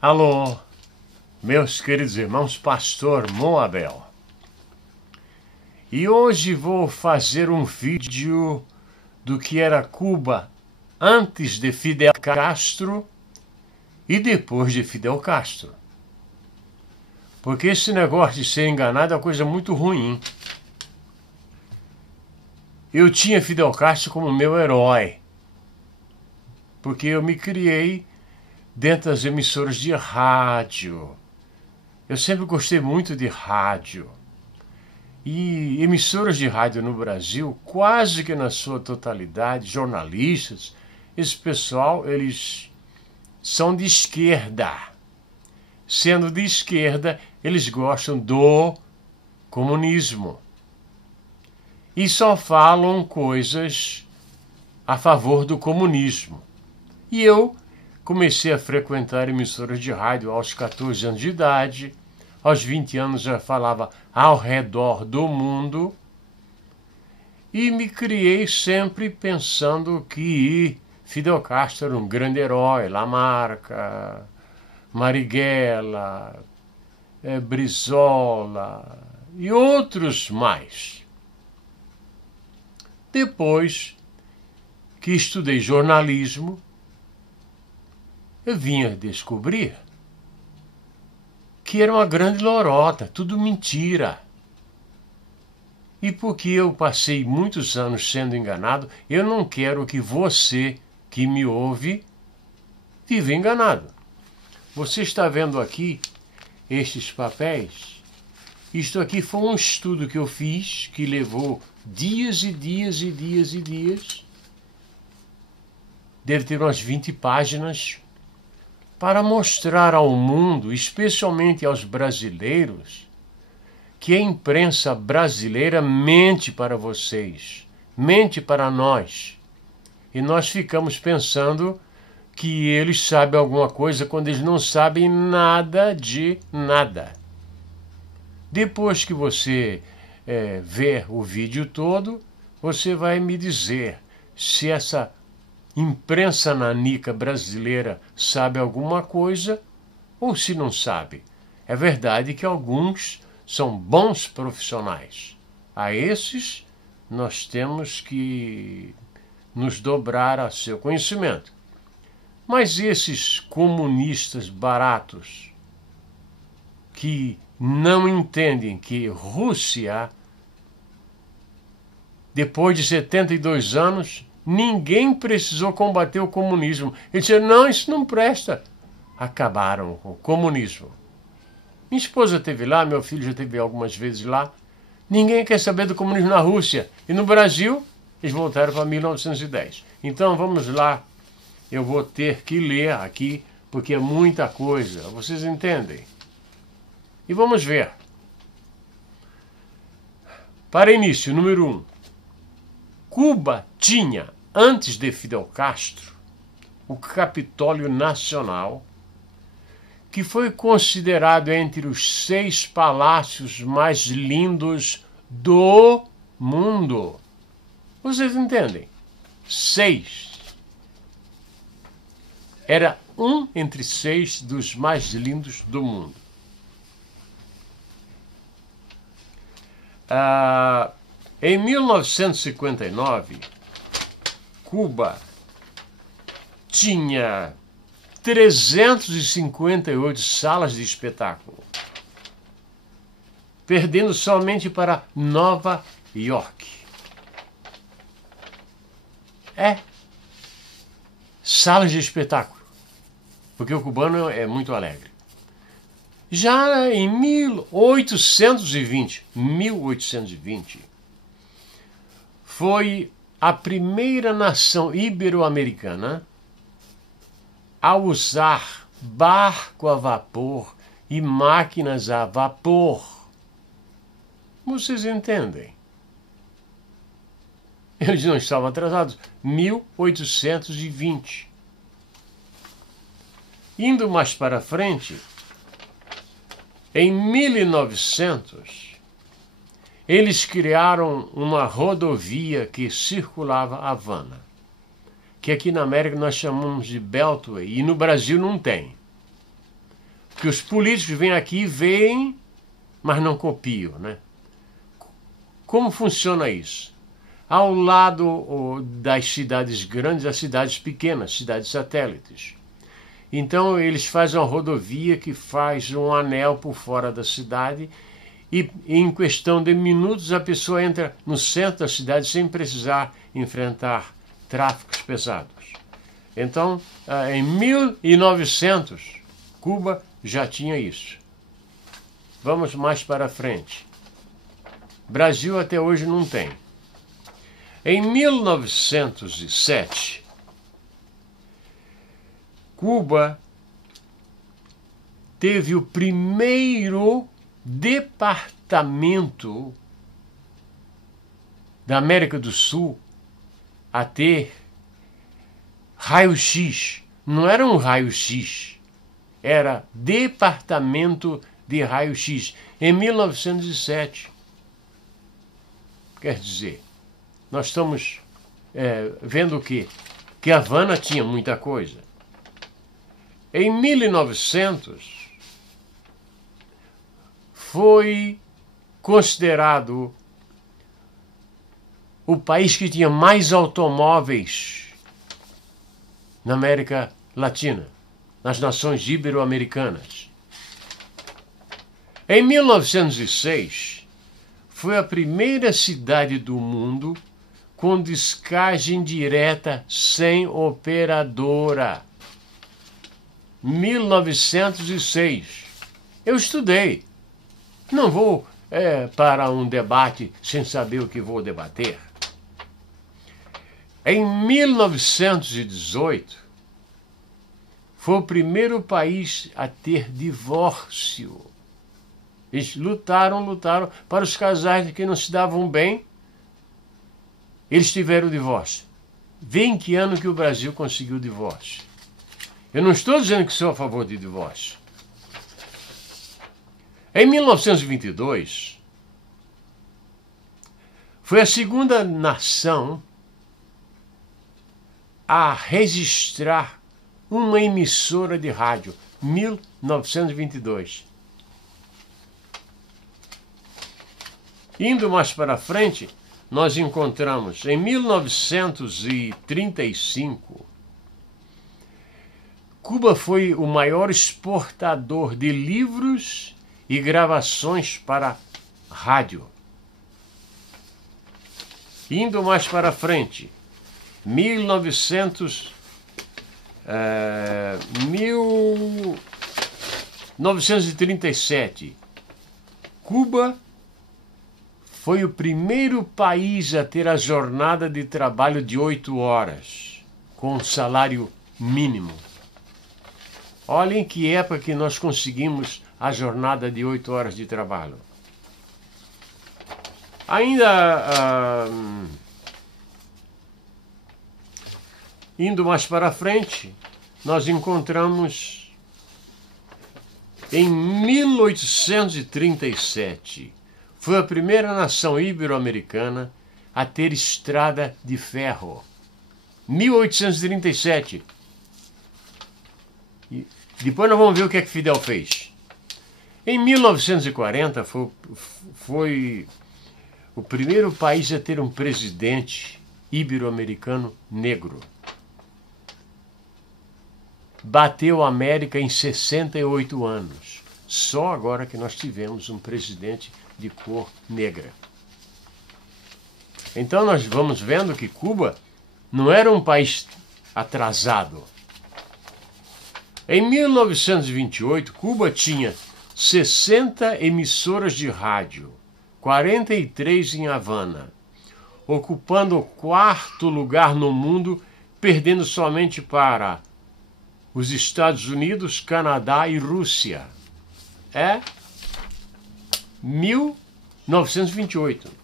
Alô, meus queridos irmãos, Pastor Moabel. E hoje vou fazer um vídeo do que era Cuba antes de Fidel Castro e depois de Fidel Castro. Porque esse negócio de ser enganado é uma coisa muito ruim. Eu tinha Fidel Castro como meu herói, porque eu me criei dentro das emissoras de rádio. Eu sempre gostei muito de rádio. E emissoras de rádio no Brasil, quase que na sua totalidade, jornalistas, esse pessoal, eles são de esquerda. Sendo de esquerda, eles gostam do comunismo. E só falam coisas a favor do comunismo. E eu comecei a frequentar emissoras de rádio aos 14 anos de idade. Aos 20 anos já falava ao redor do mundo. E me criei sempre pensando que Fidel Castro era um grande herói. Lamarca, Marighella, Brizola e outros mais. Depois que estudei jornalismo, eu vinha descobrir que era uma grande lorota, tudo mentira. E porque eu passei muitos anos sendo enganado, eu não quero que você que me ouve viva enganado. Você está vendo aqui estes papéis? Isto aqui foi um estudo que eu fiz, que levou dias e dias e dias e dias. Deve ter umas 20 páginas. Para mostrar ao mundo, especialmente aos brasileiros, que a imprensa brasileira mente para vocês, mente para nós. E nós ficamos pensando que eles sabem alguma coisa quando eles não sabem nada de nada. Depois que você ver o vídeo todo, você vai me dizer se essa imprensa nanica brasileira sabe alguma coisa ou se não sabe. É verdade que alguns são bons profissionais. A esses nós temos que nos dobrar a seu conhecimento. Mas esses comunistas baratos que não entendem que Rússia, depois de 72 anos, ninguém precisou combater o comunismo. Eles disseram, não, isso não presta. Acabaram com o comunismo. Minha esposa esteve lá, meu filho já esteve algumas vezes lá. Ninguém quer saber do comunismo na Rússia. E no Brasil, eles voltaram para 1910. Então, vamos lá. Eu vou ter que ler aqui, porque é muita coisa. Vocês entendem? E vamos ver. Para início, número 1. Cuba tinha, antes de Fidel Castro, o Capitólio Nacional, que foi considerado entre os 6 palácios mais lindos do mundo. Vocês entendem? 6. Era um entre 6 dos mais lindos do mundo. Em 1959, Cuba tinha 358 salas de espetáculo, perdendo somente para Nova York. Salas de espetáculo, porque o cubano é muito alegre. Já em 1820, foi a primeira nação ibero-americana a usar barco a vapor e máquinas a vapor. Vocês entendem? Eles não estavam atrasados. 1820. Indo mais para frente, em 1900, eles criaram uma rodovia que circulava Havana, que aqui na América nós chamamos de Beltway, e no Brasil não tem. que os políticos vêm aqui, veem, mas não copiam, né? Como funciona isso? Ao lado das cidades grandes, as cidades pequenas, cidades satélites. Então eles fazem uma rodovia que faz um anel por fora da cidade e em questão de minutos a pessoa entra no centro da cidade sem precisar enfrentar tráficos pesados. Então, em 1900, Cuba já tinha isso. Vamos mais para frente. Brasil até hoje não tem. Em 1907, Cuba teve o primeiro departamento da América do Sul a ter raio-x. Não era um raio-x, era departamento de raio-x, em 1907. Quer dizer, nós estamos vendo o quê? Que Havana tinha muita coisa. Em 1900, foi considerado o país que tinha mais automóveis na América Latina, nas nações ibero-americanas. Em 1906, foi a primeira cidade do mundo com descagem direta sem operadora. 1906. Eu estudei. Não vou para um debate sem saber o que vou debater. Em 1918, foi o primeiro país a ter divórcio. Eles lutaram para os casais que não se davam bem. Eles tiveram divórcio. Vê em que ano que o Brasil conseguiu o divórcio. Eu não estou dizendo que sou a favor de divórcio. Em 1922, foi a segunda nação a registrar uma emissora de rádio. 1922. Indo mais para frente, nós encontramos em 1935, Cuba foi o maior exportador de livros e gravações para rádio. Indo mais para frente, 1937, Cuba foi o primeiro país a ter a jornada de trabalho de 8 horas, com salário mínimo. Olhem que época que nós conseguimos a jornada de 8 horas de trabalho. Ainda indo mais para frente, nós encontramos em 1837, foi a primeira nação ibero-americana a ter estrada de ferro. 1837. E depois nós vamos ver o que é que Fidel fez. Em 1940 foi o primeiro país a ter um presidente ibero-americano negro. Bateu a América em 68 anos. Só agora que nós tivemos um presidente de cor negra. Então nós vamos vendo que Cuba não era um país atrasado. Em 1928, Cuba tinha 60 emissoras de rádio, 43 em Havana, ocupando o 4º lugar no mundo, perdendo somente para os Estados Unidos, Canadá e Rússia. 1928.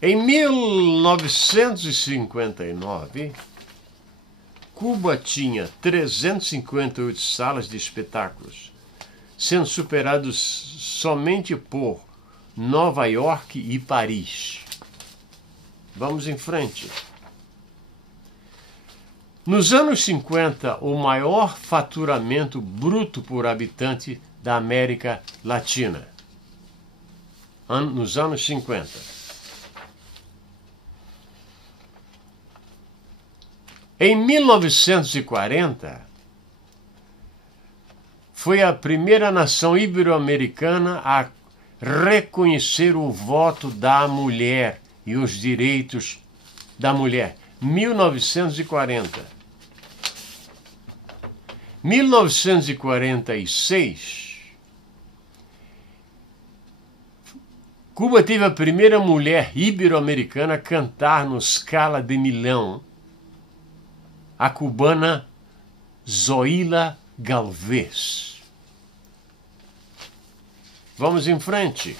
Em 1959, Cuba tinha 358 salas de espetáculos, sendo superados somente por Nova York e Paris. Vamos em frente. Nos anos 50, o maior faturamento bruto por habitante da América Latina. Nos anos 50. Em 1940, foi a primeira nação ibero-americana a reconhecer o voto da mulher e os direitos da mulher. 1940. 1946, Cuba teve a primeira mulher ibero-americana a cantar no Scala de Milão, a cubana Zoila Galvez. Vamos em frente.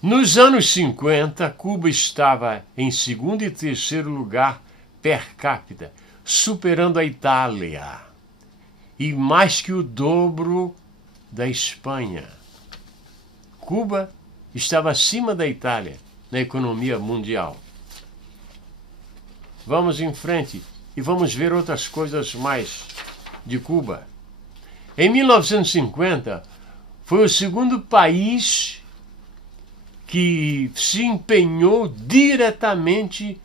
Nos anos 50, Cuba estava em segundo e terceiro lugar per capita, superando a Itália, e mais que o dobro da Espanha. Cuba estava acima da Itália na economia mundial. Vamos em frente e vamos ver outras coisas mais de Cuba. Em 1950, foi o segundo país que se empenhou diretamente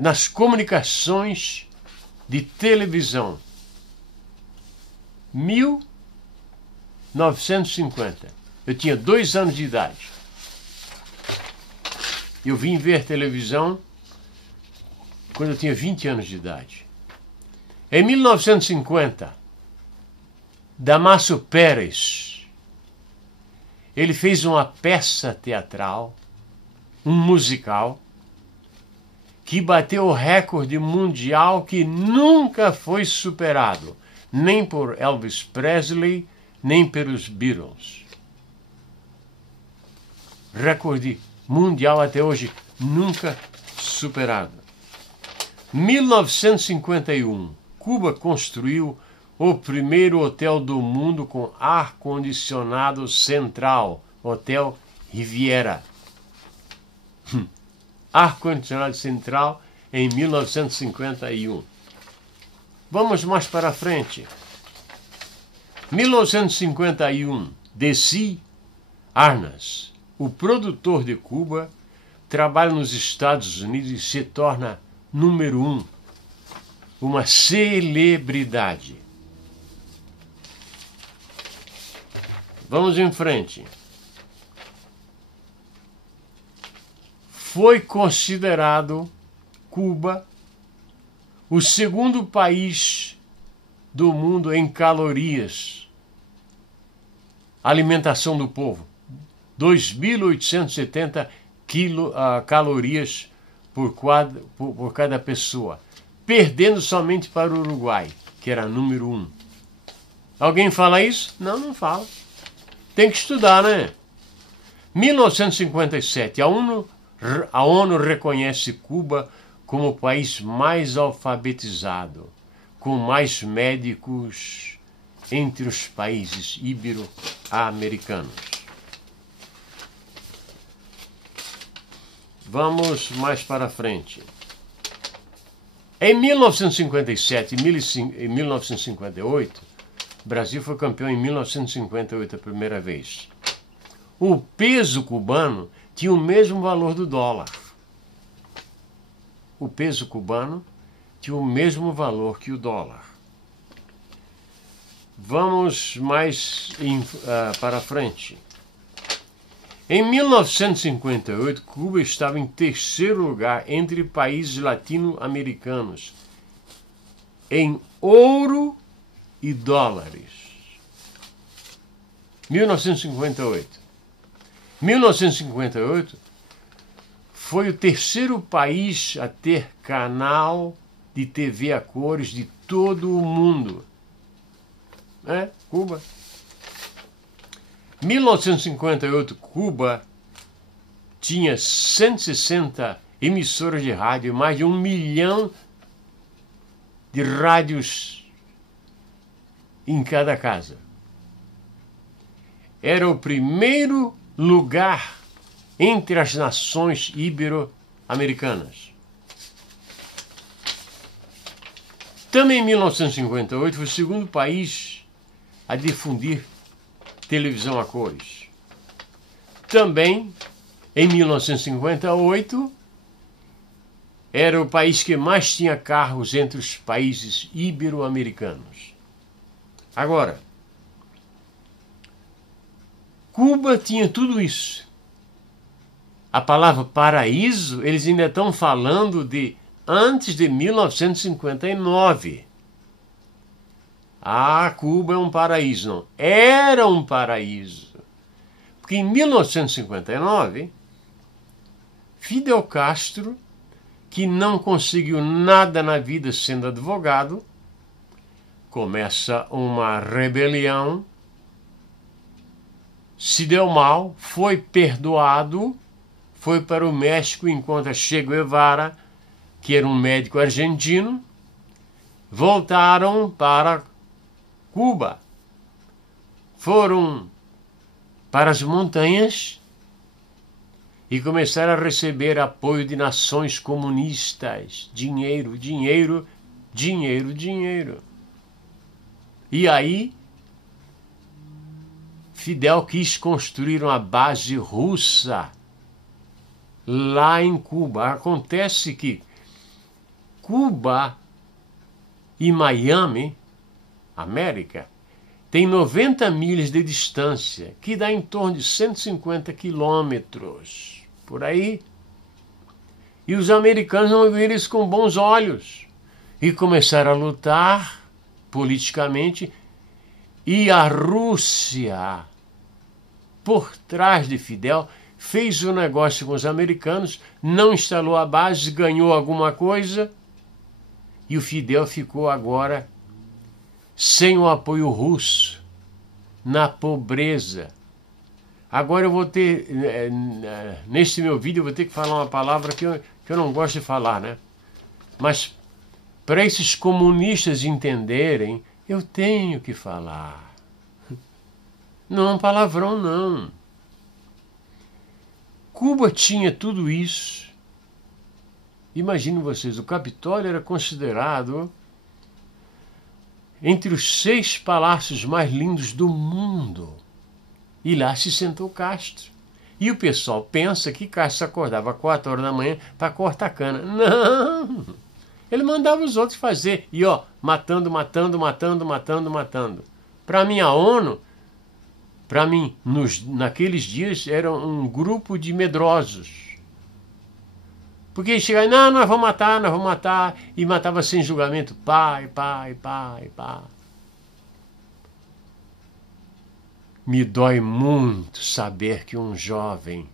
nas comunicações de televisão. 1950. Eu tinha 2 anos de idade. Eu vim ver televisão quando eu tinha 20 anos de idade. Em 1950, Damaso Pérez, ele fez uma peça teatral, um musical, que bateu o recorde mundial que nunca foi superado, nem por Elvis Presley, nem pelos Beatles. Recorde mundial até hoje, nunca superado. 1951, Cuba construiu o primeiro hotel do mundo com ar-condicionado central, Hotel Riviera. Ar-condicionado central em 1951. Vamos mais para frente. 1951, Desi Arnaz, o produtor de Cuba, trabalha nos Estados Unidos e se torna número 1, uma celebridade. Vamos em frente. Foi considerado Cuba o segundo país do mundo em calorias. Alimentação do povo. 2.870 calorias por cada pessoa, perdendo somente para o Uruguai, que era número 1. Alguém fala isso? Não, não fala. Tem que estudar, né? 1957, a ONU reconhece Cuba como o país mais alfabetizado, com mais médicos entre os países ibero-americanos. Vamos mais para frente. Em 1957 e 1958, o Brasil foi campeão em 1958 a primeira vez. O peso cubano tinha o mesmo valor do dólar. O peso cubano tinha o mesmo valor que o dólar. Vamos mais para frente. Em 1958, Cuba estava em terceiro lugar entre países latino-americanos em ouro e dólares. 1958. 1958 foi o terceiro país a ter canal de TV a cores de todo o mundo. Cuba. 1958, Cuba tinha 160 emissoras de rádio e mais de 1 milhão de rádios em cada casa. Era o primeiro lugar entre as nações ibero-americanas. Também em 1958 foi o segundo país a difundir televisão a cores. Também em 1958 era o país que mais tinha carros entre os países ibero-americanos. Agora, Cuba tinha tudo isso. A palavra paraíso, eles ainda estão falando de antes de 1959. Ah, Cuba é um paraíso. Não, era um paraíso. Porque em 1959, Fidel Castro, que não conseguiu nada na vida sendo advogado, começa uma rebelião, se deu mal, foi perdoado, foi para o México, encontra Che Guevara, que era um médico argentino, voltaram para Cuba, foram para as montanhas e começaram a receber apoio de nações comunistas, dinheiro, dinheiro, dinheiro, dinheiro. E aí, Fidel quis construir uma base russa lá em Cuba. Acontece que Cuba e Miami, América, tem 90 milhas de distância, que dá em torno de 150 quilômetros, por aí. E os americanos não viram isso com bons olhos e começaram a lutar politicamente. E a Rússia, por trás de Fidel, fez um negócio com os americanos, não instalou a base, ganhou alguma coisa, e o Fidel ficou agora sem o apoio russo, na pobreza. Agora eu vou ter, neste meu vídeo, eu vou ter que falar uma palavra que eu não gosto de falar, né? Mas para esses comunistas entenderem, eu tenho que falar. Não é um palavrão, não. Cuba tinha tudo isso. Imaginem vocês, o Capitólio era considerado entre os 6 palácios mais lindos do mundo. E lá se sentou Castro. E o pessoal pensa que Castro acordava às 4 horas da manhã para cortar cana. Não! Ele mandava os outros fazer. E ó, matando, matando, matando, matando, matando. Para mim, a ONU, para mim, naqueles dias, era um grupo de medrosos. Porque chegava, não, nós vamos matar, e matava sem julgamento. Pai. Me dói muito saber que um jovem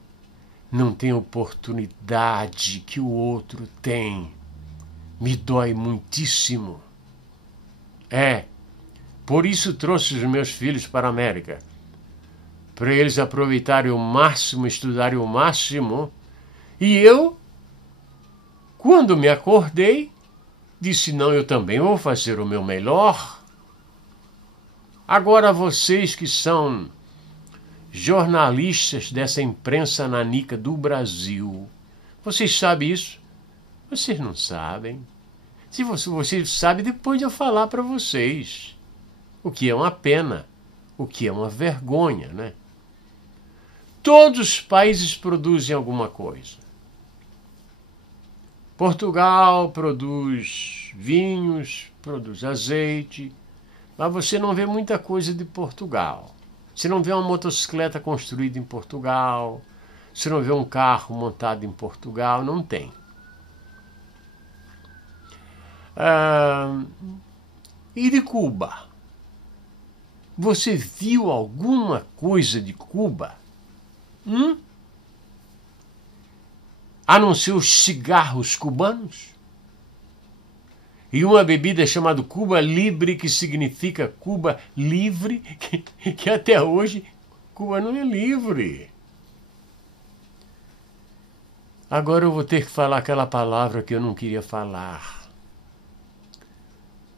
não tem oportunidade que o outro tem. Me dói muitíssimo. Por isso trouxe os meus filhos para a América. Para eles aproveitarem o máximo, estudarem o máximo. E eu, quando me acordei, disse, não, eu também vou fazer o meu melhor. Agora vocês que são jornalistas dessa imprensa nanica do Brasil, vocês sabem isso? Vocês não sabem. Se vocês sabem, depois de eu falar para vocês. O que é uma pena, o que é uma vergonha, né? Todos os países produzem alguma coisa. Portugal produz vinhos, produz azeite, mas você não vê muita coisa de Portugal. Você não vê uma motocicleta construída em Portugal, você não vê um carro montado em Portugal, não tem. E de Cuba? Você viu alguma coisa de Cuba? A não ser os cigarros cubanos? E uma bebida chamada Cuba Libre, que significa Cuba livre, que até hoje Cuba não é livre. Agora eu vou ter que falar aquela palavra que eu não queria falar.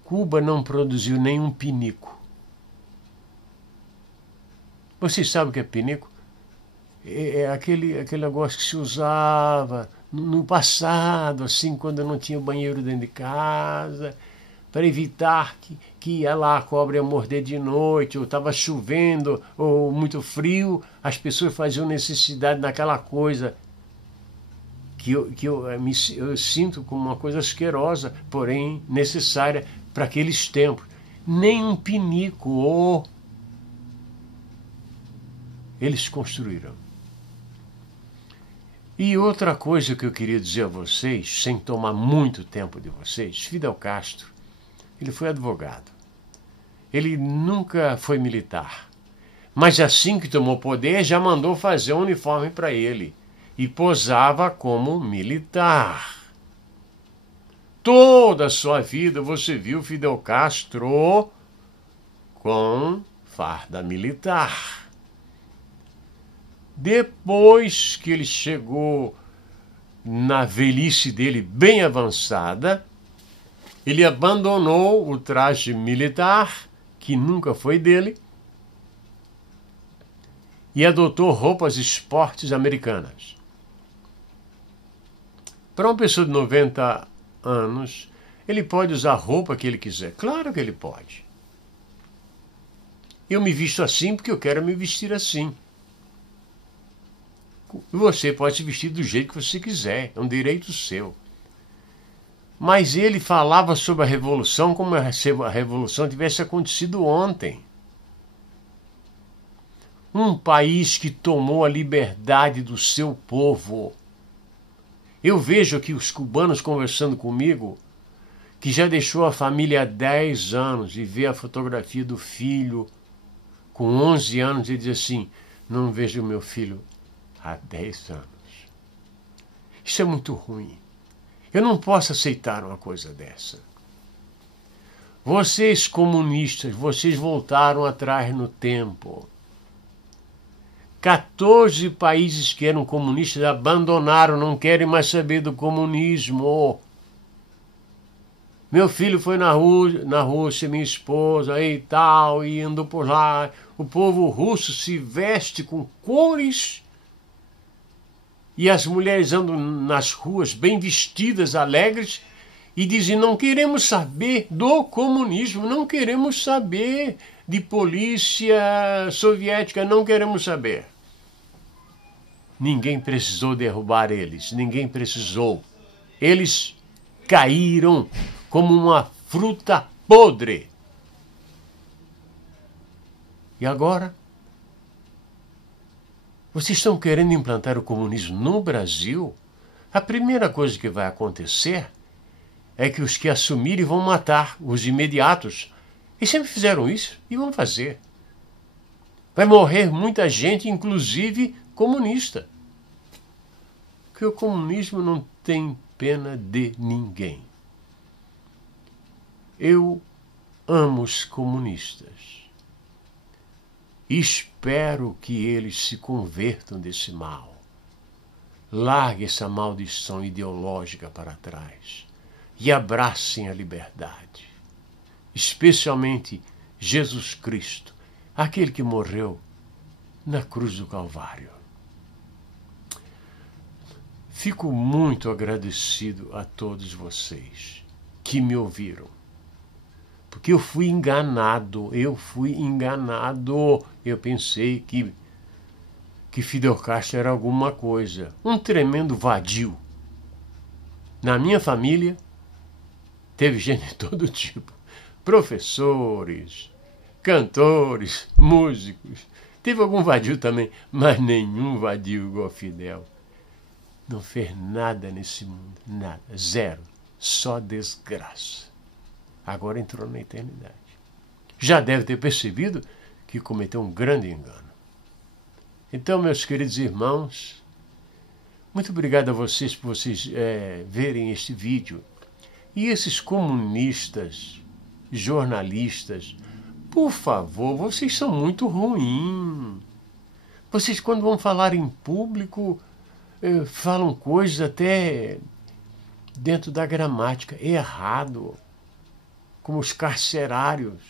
Cuba não produziu nenhum pinico. Vocês sabem o que é pinico? É aquele negócio que se usava no passado, assim, quando não tinha banheiro dentro de casa, para evitar que lá a cobra ia morder de noite, ou estava chovendo, ou muito frio, as pessoas faziam necessidade daquela coisa que eu sinto como uma coisa asquerosa, porém necessária para aqueles tempos. Nem um pinico eles construíram. E outra coisa que eu queria dizer a vocês, sem tomar muito tempo de vocês, Fidel Castro, ele foi advogado. Ele nunca foi militar. Mas assim que tomou poder, já mandou fazer um uniforme para ele. E posava como militar. Toda a sua vida você viu Fidel Castro com farda militar. Depois que ele chegou na velhice dele bem avançada, ele abandonou o traje militar, que nunca foi dele, e adotou roupas esportes americanas. Para uma pessoa de 90 anos, ele pode usar a roupa que ele quiser. Claro que ele pode. Eu me visto assim porque eu quero me vestir assim. Você pode se vestir do jeito que você quiser, é um direito seu. Mas ele falava sobre a Revolução como se a Revolução tivesse acontecido ontem. Um país que tomou a liberdade do seu povo. Eu vejo aqui os cubanos conversando comigo, que já deixou a família há 10 anos e vê a fotografia do filho com 11 anos e diz assim, não vejo meu filho há 10 anos. Isso é muito ruim. Eu não posso aceitar uma coisa dessa. Vocês comunistas, vocês voltaram atrás no tempo. 14 países que eram comunistas abandonaram, não querem mais saber do comunismo. Meu filho foi na Rússia, minha esposa aí e tal, e andou por lá. O povo russo se veste com cores e as mulheres andam nas ruas bem vestidas, alegres, e dizem, não queremos saber do comunismo, não queremos saber de polícia soviética, não queremos saber. Ninguém precisou derrubar eles, ninguém precisou. Eles caíram como uma fruta podre. E agora? Vocês estão querendo implantar o comunismo no Brasil? A primeira coisa que vai acontecer é que os que assumirem vão matar os imediatos. E sempre fizeram isso e vão fazer. Vai morrer muita gente, inclusive comunista. Porque o comunismo não tem pena de ninguém. Eu amo os comunistas. Espero que eles se convertam desse mal. Largue essa maldição ideológica para trás e abracem a liberdade. Especialmente Jesus Cristo, aquele que morreu na cruz do Calvário. Fico muito agradecido a todos vocês que me ouviram. Porque eu fui enganado. Eu pensei que Fidel Castro era alguma coisa. Um tremendo vadio. Na minha família, teve gente de todo tipo. Professores, cantores, músicos. Teve algum vadio também, mas nenhum vadio igual a Fidel. Não fez nada nesse mundo, nada, zero, só desgraça. Agora entrou na eternidade. Já deve ter percebido que cometeu um grande engano. Então, meus queridos irmãos, muito obrigado a vocês por vocês verem este vídeo. E esses comunistas, jornalistas, por favor, vocês são muito ruins. Vocês, quando vão falar em público, falam coisas até dentro da gramática, errado. Como os carcerários.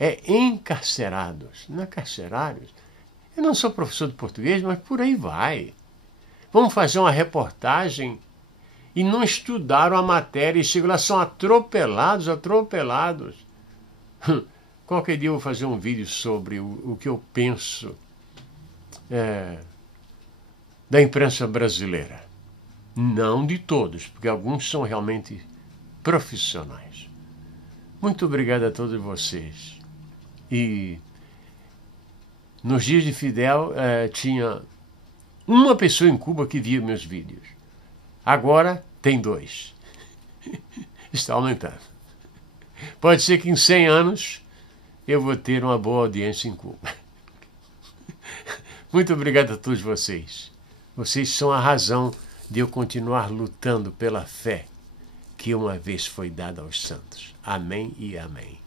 É encarcerados, não é carcerários. Eu não sou professor de português, mas por aí vai. Vamos fazer uma reportagem e não estudaram a matéria e chegam lá, são atropelados. Qualquer dia eu vou fazer um vídeo sobre o que eu penso da imprensa brasileira. Não de todos, porque alguns são realmente profissionais. Muito obrigado a todos vocês. E nos dias de Fidel tinha uma pessoa em Cuba que via meus vídeos. Agora tem 2. Está aumentando. Pode ser que em 100 anos eu vou ter uma boa audiência em Cuba. Muito obrigado a todos vocês. Vocês são a razão de eu continuar lutando pela fé que uma vez foi dada aos santos. Amém e amém.